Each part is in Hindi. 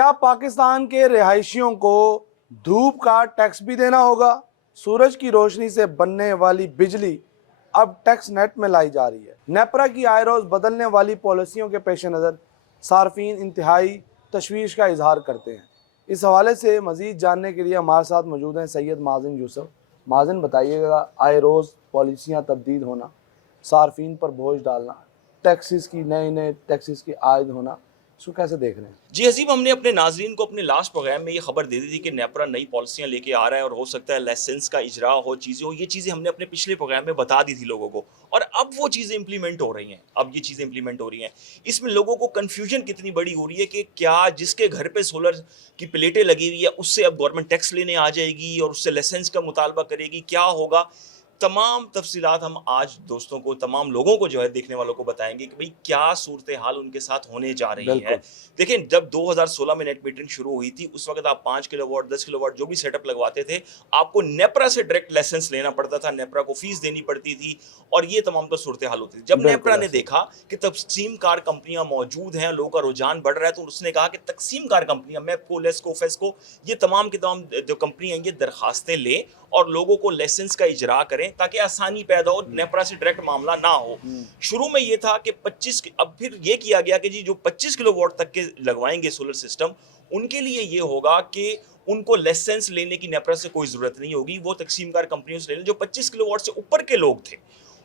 क्या पाकिस्तान के रिहायशियों को धूप का टैक्स भी देना होगा? सूरज की रोशनी से बनने वाली बिजली अब टैक्स नेट में लाई जा रही है। नेपरा की आए रोज बदलने वाली पॉलिसियों के पेश नज़र सार्फिन इंतहाई तशवीश का इजहार करते हैं। इस हवाले से मज़ीद जानने के लिए हमारे साथ मौजूद हैं सैयद माजिन यूसुफ। माजिन, बताइएगा, आए रोज़ पॉलिसियाँ तब्दील होना, सार्फिन पर बोझ डालना, टैक्सेस की नए टैक्सेस की आयद होना, इसको कैसे देख रहे हैं? जी हसीब, हमने अपने नाजरीन को अपने लास्ट प्रोग्राम में ये खबर दे दी थी कि नेपरा नई पॉलिसियां लेके आ रहा है और हो सकता है लाइसेंस का इजरा हो, चीज़ें हो। ये चीज़ें हमने अपने पिछले प्रोग्राम में बता दी थी लोगों को, और अब वो चीज़ें इंप्लीमेंट हो रही हैं। अब ये चीज़ें इंप्लीमेंट हो रही हैं। इसमें लोगों को कन्फ्यूजन कितनी बड़ी हो रही है कि क्या जिसके घर पे सोलर की प्लेटें लगी हुई है उससे अब गवर्नमेंट टैक्स लेने आ जाएगी और उससे लाइसेंस का मुतालबा करेगी, क्या होगा। तमाम तफसीलात हम आज दोस्तों को, तमाम लोगों को जो है देखने वालों को बताएंगे कि भाई क्या सूरत हाल उनके साथ होने जा रही है। बिल्कुल। देखिए, जब 2016 में नेट मीटरिंग शुरू हुई थी उस वक्त आप 5 किलोवाट 10 किलोवाट जो भी सेटअप लगवाते थे, आपको नेपरा से डायरेक्ट लाइसेंस लेना पड़ता था, नेपरा को फीस देनी पड़ती थी, और ये तमाम तो सूरत हाल होती थी। जब बिल्कुल नेपरा ने ऐसे। देखा कि तकसीम कार कंपनियां मौजूद हैं, लोगों का रुझान बढ़ रहा है, तो उसने कहा कि तकसीम कार कंपनियां, मैपको, लेस्को, फेस्को, ये तमाम की तमाम जो कंपनियां हैं ये दरखास्तें लें और लोगों को लाइसेंस का इजरा करें ताकि आसानी पैदा हो, नेपरा से डायरेक्ट मामला ना हो। शुरू में ये था कि 25, अब फिर ये किया गया कि जी जो 25 किलोवाट तक के लगवाएंगे सोलर सिस्टम, उनके लिए ये होगा कि उनको लाइसेंस लेने की नेपरा से कोई जरूरत नहीं होगी, वो तकसीमकार कंपनियों से ले लें। जो 25 किलोवाट से ऊपर के लोग थे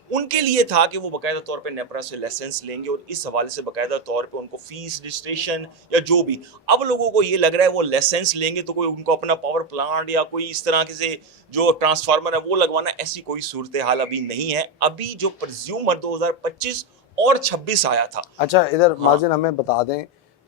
उनके लिए था कि वो बाकायदा तौर पे नेपरा से लाइसेंस लेंगे और इस हवाले से बाकायदा तौर पे उनको फीस, रजिस्ट्रेशन या जो भी। अब लोगों को ये लग रहा है वो लाइसेंस लेंगे तो कोई उनको अपना पावर प्लांट या कोई इस तरह के से जो ट्रांसफार्मर है वो लगवाना, ऐसी कोई सूरत हाल अभी नहीं है। अभी जो प्रज्यूमर 2025 और 26 आया था। अच्छा, इधर हाँ। माजिन हमें बता दें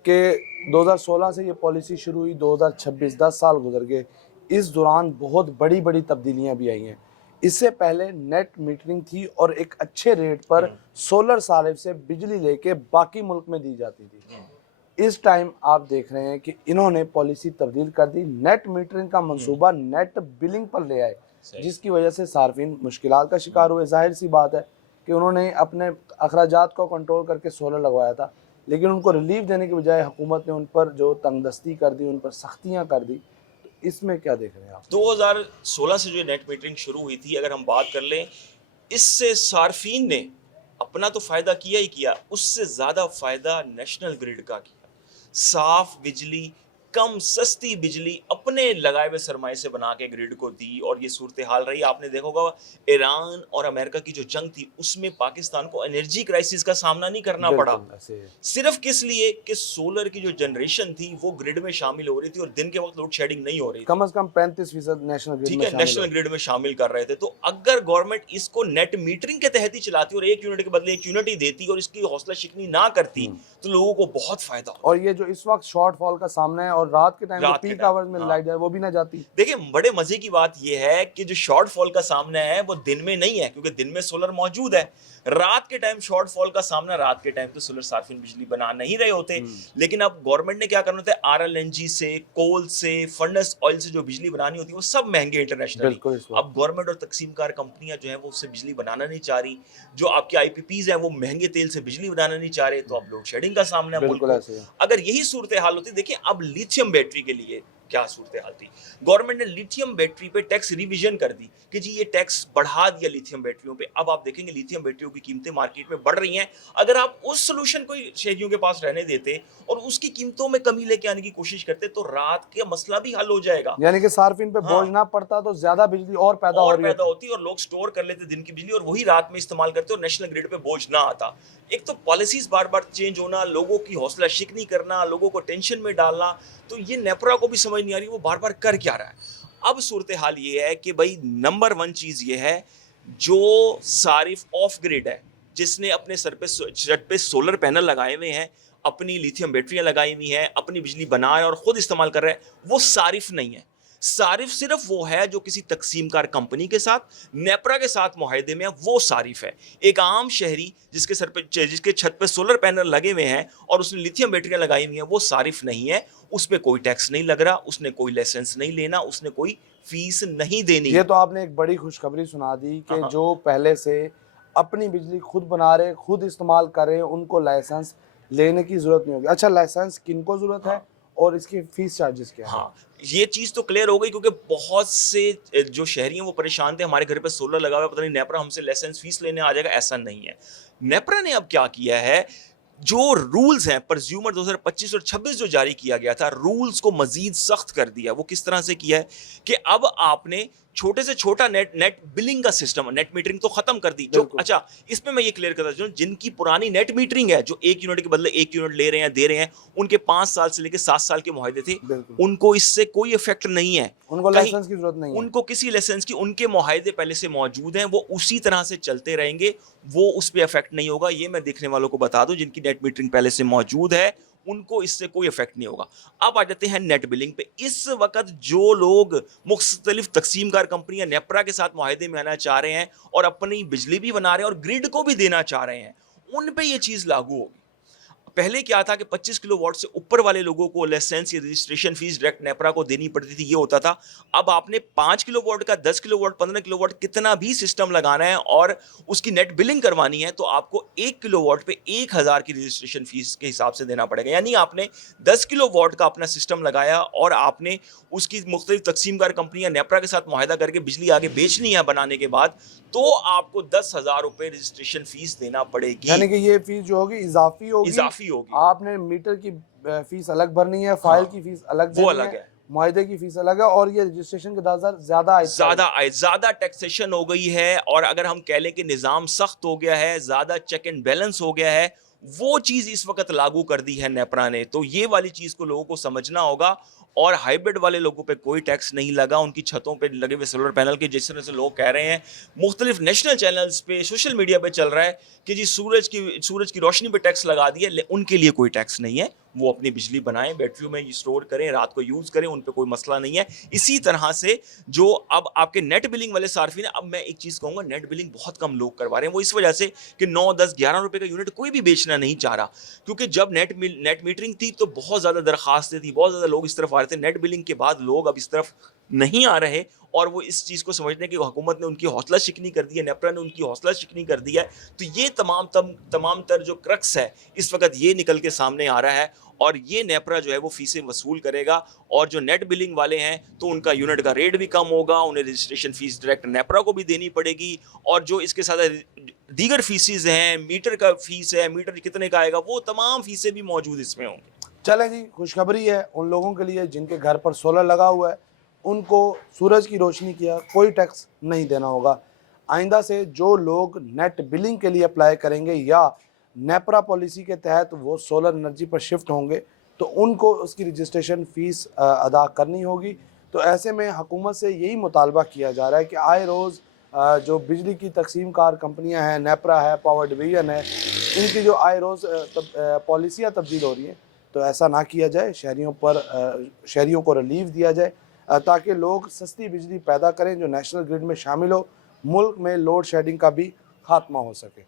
कि 2016 से ये पॉलिसी शुरू हुई, 2026 10 साल गुजर गए। इस दौरान बहुत बड़ी बड़ी तब्दीलियां भी आई हैं। इससे पहले नेट मीटरिंग थी और एक अच्छे रेट पर सोलर सारिफ से बिजली लेके बाकी मुल्क में दी जाती थी। इस टाइम आप देख रहे हैं कि इन्होंने पॉलिसी तब्दील कर दी, नेट मीटरिंग का मंसूबा नेट बिलिंग पर ले आए, जिसकी वजह से सार्फिन मुश्किलात का शिकार हुए। जाहिर सी बात है कि उन्होंने अपने अखराजात को कंट्रोल करके सोलर लगवाया था, लेकिन उनको रिलीफ देने के बजाय हुकूमत ने उन पर जो तंगदस्ती कर दी, उन पर सख्तियाँ कर दी। तो इसमें क्या देख रहे हैं आप? 2016 से जो नेट मीटरिंग शुरू हुई थी, अगर हम बात कर लें, इससे सार्फिन ने अपना तो फ़ायदा किया ही किया, उससे ज़्यादा फ़ायदा नेशनल ग्रिड का किया। साफ बिजली, कम सस्ती बिजली अपने लगाए हुए सरमाए से बना के ग्रिड को दी, और ये सूरत हाल रही। आपने देखा होगा ईरान और अमेरिका की जो जंग थी उसमें पाकिस्तान को एनर्जी क्राइसिस का सामना नहीं करना पड़ा, सिर्फ किस लिए कि सोलर की जो जनरेशन थी वो ग्रिड में शामिल हो रही थी और दिन के वक्त लोड शेडिंग नहीं हो रही थी। कम से कम 35% नेशनल ग्रिड ठीक में है, शामिल नेशनल हो। ग्रिड में शामिल कर रहे थे। तो अगर गवर्नमेंट इसको नेट मीटरिंग के तहत ही चलाती और 1 यूनिट के बदले 1 यूनिट ही देती और इसकी हौसला शिकनी ना करती तो लोगों को बहुत फायदा होता। और ये जो इस वक्त शॉर्टफॉल का सामना है और रात के टाइम रात के पीक टाइम, आवर्स में हाँ। लाइट जाए, वो भी ना जाती। देखिए, बड़े मजे की बात यह है कि जो शॉर्टफॉल का सामना है वो दिन में नहीं है, क्योंकि दिन में सोलर मौजूद है। रात के टाइम शॉर्टफॉल का सामना, रात के टाइम तो सोलर सार्फिन बिजली बना नहीं रहे होते, लेकिन अब गवर्नमेंट ने क्या करना होता है, आरएलएनजी से, कोल से, फर्नेस ऑयल से जो बिजली बनानी होती है वो सब महंगे इंटरनेशनली। बिल्कुल इस वक्त। अब गवर्नमेंट और तकसीमकार कंपनियां जो है वो उससे बिजली बनाना नहीं चाह रही। जो आपके आईपीपीज हैं वो महंगे तेल से बिजली बनाना नहीं चाह रहे, तो अब लोड शेडिंग का सामना है मुल्क बिल्कुल ऐसे को। ही है। अगर यही सूरत हाल होती, देखिए अब लिथियम बैटरी के लिए क्या सूरत हाल थी। गवर्नमेंट ने लिथियम बैटरी पे टैक्स रिवीजन कर दी कि जी ये टैक्स बढ़ा दिया लिथियम बैटरियों पे। अब आप देखेंगे लिथियम बैटरियों की कीमतें मार्केट में बढ़ रही हैं। अगर आप उस सोल्यूशन को शहरियों के पास रहने देते और उसकी कीमतों में कमी लेके आने की कोशिश करते तो रात का मसला भी हल हो जाएगा। यानी कि सार्फिन पे बोझ ना पड़ता तो ज्यादा बिजली और पैदा हो रही होती और लोग स्टोर कर लेते दिन की बिजली और वही रात में इस्तेमाल करते और नेशनल ग्रिड पे बोझ ना आता। एक तो पॉलिसीज बार बार चेंज होना, लोगों की हौसला शिकनी करना, लोगों को टेंशन में डालना, तो ये नेपरा को भी समझ नहीं आ रही वो बार बार कर क्या रहा है। अब सूरत हाल ये है कि भाई नंबर 1 चीज ये है, जो सारिफ ऑफ ग्रिड है, जिसने अपने सर पे छत पे सोलर पैनल लगाए हुए हैं, अपनी लिथियम बैटरियां लगाई हुई हैं, अपनी बिजली बना रहे हैं और खुद इस्तेमाल कर रहे हैं, वो सारिफ नहीं है। सारिफ सिर्फ वो है जो किसी तकसीमकार कंपनी के साथ, नेपरा के साथ मुआहदे में है, वो सारिफ है। एक आम शहरी जिसके सर पे, जिसके छत पे सोलर पैनल लगे हुए हैं और उसने लिथियम बैटरियां लगाई हुई हैं, वो सारिफ नहीं है। उस पर कोई टैक्स नहीं लग रहा, उसने कोई लाइसेंस नहीं लेना, उसने कोई फीस नहीं देनी। ये तो आपने एक बड़ी खुशखबरी सुना दी कि जो पहले से अपनी बिजली खुद बना रहे, खुद इस्तेमाल कर रहे हैं, उनको लाइसेंस लेने की जरूरत नहीं होगी। अच्छा, लाइसेंस किनको जरूरत है और इसके फीस चार्जेस क्या है? हाँ, ये चीज़ तो क्लियर हो गई क्योंकि बहुत से जो शहरी हैं वो परेशान थे, हमारे घर पे सोलर लगा हुआ है, पता नहीं नेपरा हमसे लाइसेंस फीस लेने आ जाएगा, ऐसा नहीं है। नेपरा ने अब क्या किया है, जो रूल्स हैं कंज्यूमर 2025 और 26 जो जारी किया गया था, रूल्स को मज़ीद सख्त कर दिया। वो किस तरह से किया है कि अब आपने छोटे से छोटा नेट बिलिंग का सिस्टम, नेट मीटरिंग तो खत्म कर दी। जो बिल्कुल। अच्छा, इसमें मैं ये क्लियर करता चलूं, जिनकी पुरानी नेट मीटरिंग है, जो 1 यूनिट के बदले 1 यूनिट ले रहे हैं, दे रहे हैं, उनके 5 साल से लेके 7 साल के मुआहदे थे, बिल्कुल। उनको इससे कोई इफेक्ट नहीं है। उनको कहीं लाइसेंस की जरूरत नहीं है। उनको किसी लाइसेंस की, उनके मुआहदे पहले से मौजूद हैं, वो उसी तरह से चलते रहेंगे, वो उस पे इफेक्ट नहीं होगा। ये मैं देखने वालों को बता दूं, जिनकी नेट मीटरिंग पहले से मौजूद है, उनको इससे कोई इफेक्ट नहीं होगा। अब आ जाते हैं नेट बिलिंग पे। इस वक्त जो लोग मुख्तलिफ तकसीमकार कंपनियां नेपरा के साथ मुआहदे में आना चाह रहे हैं और अपनी बिजली भी बना रहे हैं और ग्रिड को भी देना चाह रहे हैं, उन पे ये चीज लागू होगी। पहले क्या था कि 25 किलोवाट से ऊपर वाले लोगों को लाइसेंस या रजिस्ट्रेशन फीस डायरेक्ट नेपरा को देनी पड़ती थी, ये होता था। अब आपने 5 किलोवाट का, 10 किलोवाट, 15 किलोवाट कितना भी सिस्टम लगाना है और उसकी नेट बिलिंग करवानी है, तो आपको 1 किलोवाट पे 1000 की रजिस्ट्रेशन फीस के हिसाब से देना पड़ेगा। यानी आपने 10 किलोवाट का अपना सिस्टम लगाया और आपने उसकी मुख्तलिफ तकसीमकार कंपनियां नेपरा के साथ मुआहदा करके बिजली आगे बेचनी है बनाने के बाद, तो आपको 10,000 रुपए रजिस्ट्रेशन फीस देना पड़ेगी। यानी कि ये फीस जो होगी इजाफी होगी। इजाफी होगी। आपने मीटर की फीस अलग भरनी है, फाइल हाँ, की फीस अलग वो देनी अलग है। मुआहदे की फीस अलग है, और ये रजिस्ट्रेशन के 10,000 ज्यादा आए। ज्यादा टैक्सेशन हो गई है, और अगर हम कह लें कि निजाम सख्त हो गया है, ज्यादा चेक एंड बैलेंस हो गया है, वो चीज इस वक्त लागू कर दी है नेपरा ने। तो ये वाली चीज को लोगों को समझना होगा। और हाइब्रिड वाले लोगों पे कोई टैक्स नहीं लगा, उनकी छतों पे लगे हुए सोलर पैनल के, जिस तरह से लोग कह रहे हैं, मुख्तलिफ नेशनल चैनल्स पे, सोशल मीडिया पे चल रहा है कि जी सूरज की रोशनी पे टैक्स लगा दिया। उनके लिए कोई टैक्स नहीं है, वो अपनी बिजली बनाएं, बैटरियों में स्टोर करें, रात को यूज करें, उन पे कोई मसला नहीं है। इसी तरह से जो अब आपके नेट बिलिंग वाले सार्फिन है, अब मैं एक चीज कहूंगा, नेट बिलिंग बहुत कम लोग करवा रहे हैं। वो इस वजह से कि 9, 10, 11 रुपए का यूनिट कोई भी बेचना नहीं चाह रहा, क्योंकि जब नेट मीटरिंग थी तो बहुत ज्यादा दरखास्तें थी, बहुत ज्यादा लोग इस तरफ आ रहे थे। नेट बिलिंग के बाद लोग अब इस तरफ नहीं आ रहे, और वो इस चीज को समझने की हुकूमत ने उनकी हौसला शिकनी कर दी है, नेपरा ने उनकी हौसला शिकनी कर दी है। तो ये तमाम तर जो क्रक्स है इस वक्त ये निकल के सामने आ रहा है, और ये नेपरा जो है वो फीसें वसूल करेगा। और जो नेट बिलिंग वाले हैं तो उनका यूनिट का रेट भी कम होगा, उन्हें रजिस्ट्रेशन फीस डायरेक्ट नेपरा को भी देनी पड़ेगी, और जो इसके साथ दीगर फीसेस हैं, मीटर का फीस है, मीटर कितने का आएगा, वो तमाम फीसें भी मौजूद इसमें होंगी। चलें जी, खुशखबरी है उन लोगों के लिए जिनके घर पर सोलर लगा हुआ है, उनको सूरज की रोशनी किया कोई टैक्स नहीं देना होगा। आइंदा से जो लोग नेट बिलिंग के लिए अप्लाई करेंगे या नेपरा पॉलिसी के तहत वो सोलर एनर्जी पर शिफ्ट होंगे, तो उनको उसकी रजिस्ट्रेशन फ़ीस अदा करनी होगी। तो ऐसे में हुकूमत से यही मुतालबा किया जा रहा है कि आए रोज़ जो बिजली की तकसीम कार कंपनियाँ हैं, नेपरा है, पावर डिवीज़न है, इनकी जो आए रोज़ पॉलिसियाँ तब्दील हो रही हैं, तो ऐसा ना किया जाए। शहरियों को रिलीफ दिया जाए ताकि लोग सस्ती बिजली पैदा करें जो नेशनल ग्रिड में शामिल हो, मुल्क में लोड शेडिंग का भी खात्मा हो सके।